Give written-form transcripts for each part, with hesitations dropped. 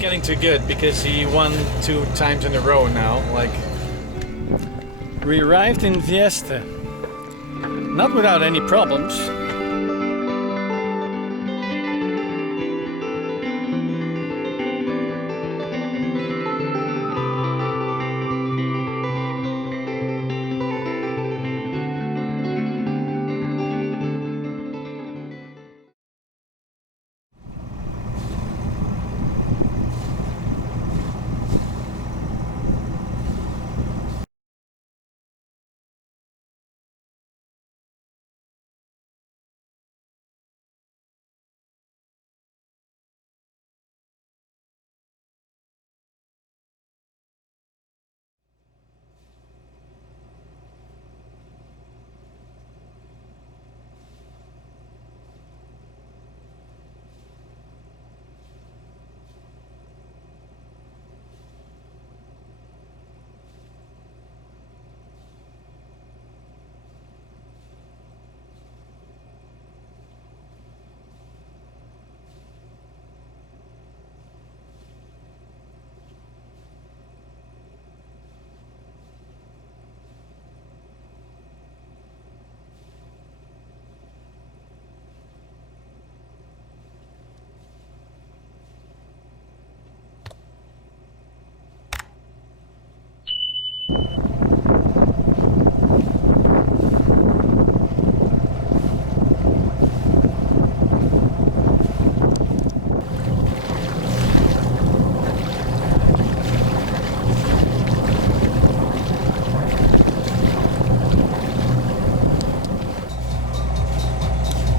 getting too good because he won 2 times in a row now. Like, we arrived in Vieste, not without any problems.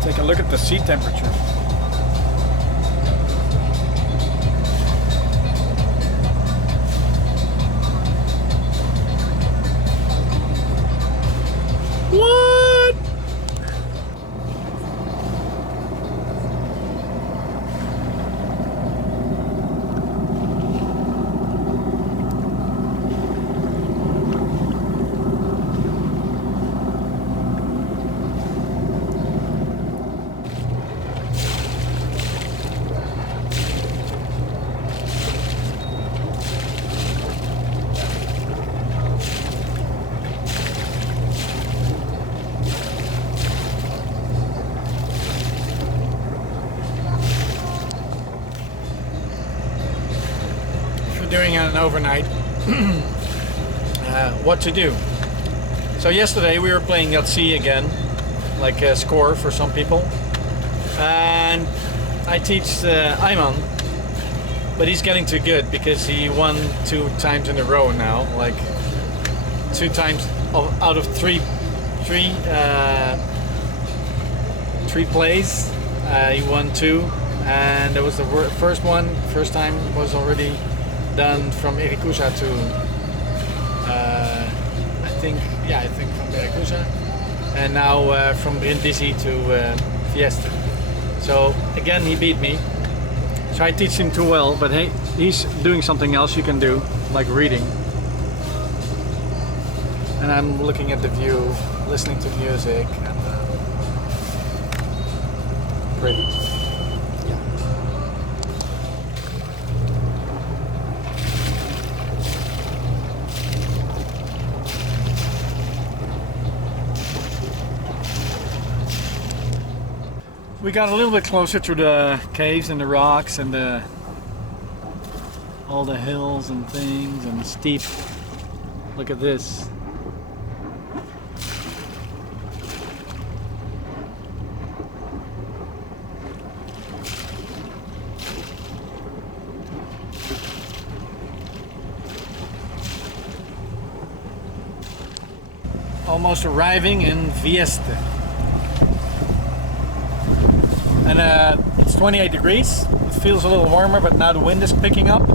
Take a look at the sea temperature. What? Doing an overnight, what to do. So yesterday we were playing at sea again, like a score for some people, and I teach Ayman, but he's getting too good because he won 2 times in a row now, like 2 times out of three plays. He won 2, and there was the first time was already done from Erikusa to I think from Erikusa, and now from Brindisi to Vieste. So again he beat me. So I teach him too well, but hey, he's doing something else you can do, like reading. And I'm looking at the view, listening to music, and pretty. We got a little bit closer to the caves and the rocks and all the hills and things and steep. Look at this. Almost arriving in Vieste. And it's 28 degrees. It feels a little warmer, but now the wind is picking up.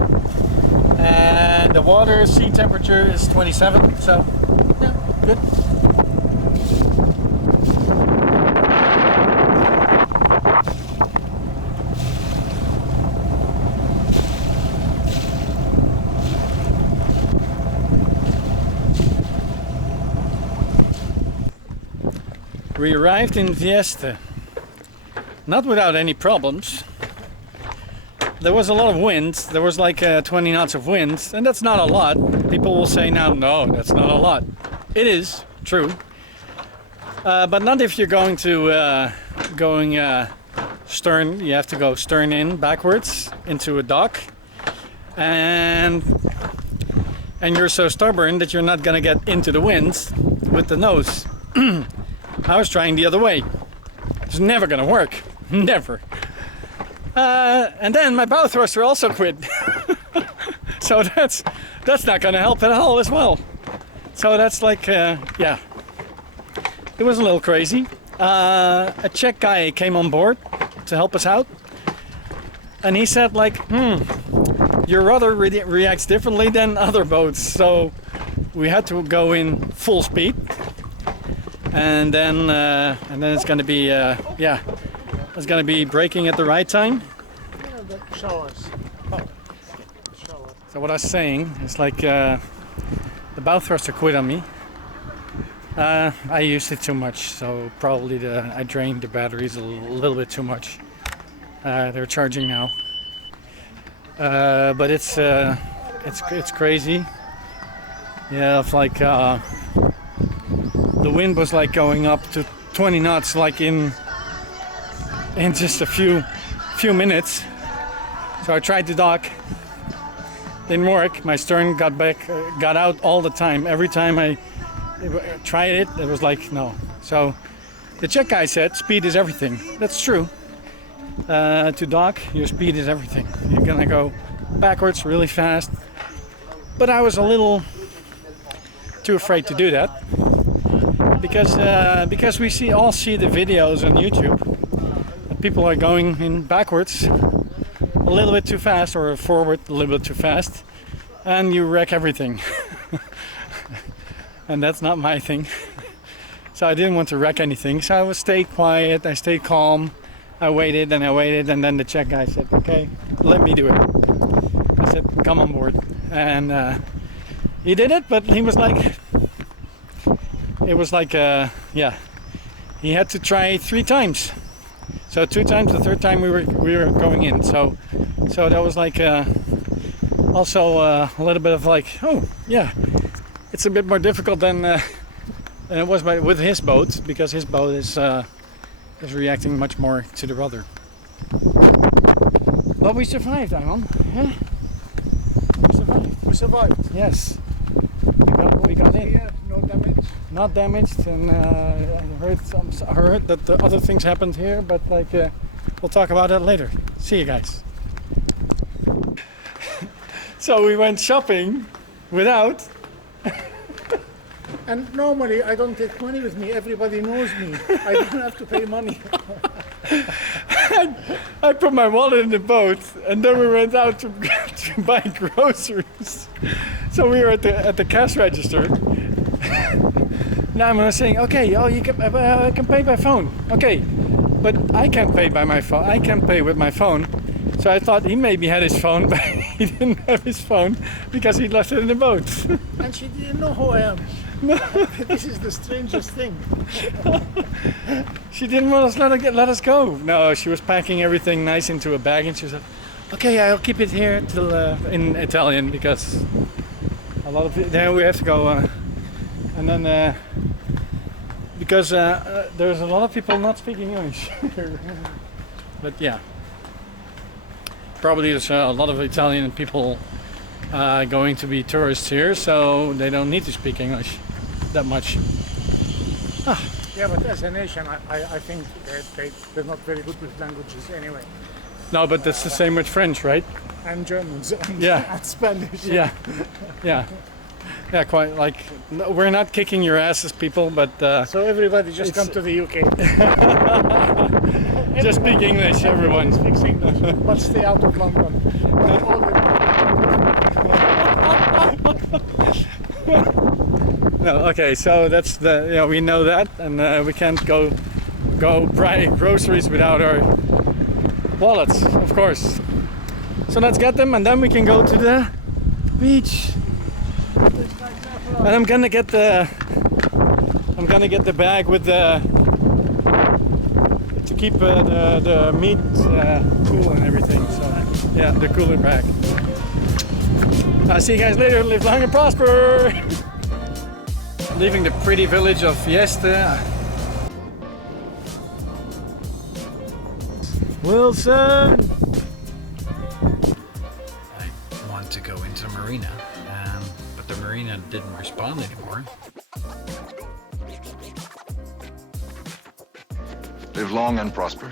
And the water sea temperature is 27, so yeah, good. We arrived in Vieste, not without any problems. there was a lot of wind. There was like 20 knots of wind, and that's not a lot. People will say now, no, that's not a lot. It is true, but not if you're going to stern. You have to go stern in backwards into a dock, and you're so stubborn that you're not gonna get into the wind with the nose. I was trying the other way. It's never gonna work. Never. And then my Bowthruster also quit. So that's not gonna help at all as well. So that's like, yeah. It was a little crazy. A Czech guy came on board to help us out. And he said like, your rudder reacts differently than other boats. So we had to go in full speed. And then it's gonna be, yeah. It's gonna be braking at the right time. Showers. Oh. So what I was saying is like the Bowthruster quit on me. I used it too much, so probably I drained the batteries a little bit too much. They're charging now, but it's crazy. Yeah, it's like the wind was like going up to 20 knots, like in just a few minutes. So I tried to dock, didn't work. My stern got out all the time. Every time I tried it, it was like no. So the Czech guy said, speed is everything. That's true. To dock, your speed is everything. You're gonna go backwards really fast. But I was a little too afraid to do that because we all see the videos on YouTube. People are going in backwards a little bit too fast or forward a little bit too fast, and you wreck everything. And that's not my thing. So I didn't want to wreck anything, so I stayed quiet, I stayed calm. I waited, and then the Czech guy said, okay, let me do it. I said, come on board. And he did it, but he was like, it was like, yeah, he had to try 3 times. So 2 times, the 3rd time we were going in. So that was like also a little bit of like, oh yeah, it's a bit more difficult than it was with his boat, because his boat is reacting much more to the rudder. But we survived, Ivan. Yeah? We survived. Yes. We got in. Here, no damage. Not damaged, and I heard that the other things happened here, but like we'll talk about that later. See you guys. So we went shopping without. And normally I don't take money with me. Everybody knows me. I don't have to pay money. I put my wallet in the boat, and then we went out to buy groceries. So we were at the cash register. Now I'm saying, okay, oh, you can I can pay by phone. Okay, but I can't pay by my phone. I can't pay with my phone. So I thought he maybe had his phone, but he didn't have his phone because he left it in the boat. And she didn't know who I am. No. This is the strangest thing. She didn't want to let us go. No, she was packing everything nice into a bag, and she said, okay, I'll keep it here till in Italian, because a lot of then we have to go, and then because there's a lot of people not speaking English. But yeah, probably there's a lot of Italian people going to be tourists here, so they don't need to speak English that much. Ah. Yeah, but as a nation, I think they're not very good with languages anyway. No, but that's the same with French, right? And Germans. And, yeah. And Spanish. Yeah. Yeah. Yeah, quite like, no, we're not kicking your asses, people, but... so everybody just come to the UK. Just speak English, everyone. Speaks English, but stay out of London. No, okay, so that's the, we know that, and we can't go buy groceries without our wallets, of course. So let's get them, and then we can go to the beach. And I'm gonna get the bag with the keep the meat cool and everything. So yeah, the cooler pack. I'll see you guys later. Live long and prosper. Leaving the pretty village of Vieste. Wilson! I want to go into Marina, but the Marina didn't respond anymore. Live long and prosper.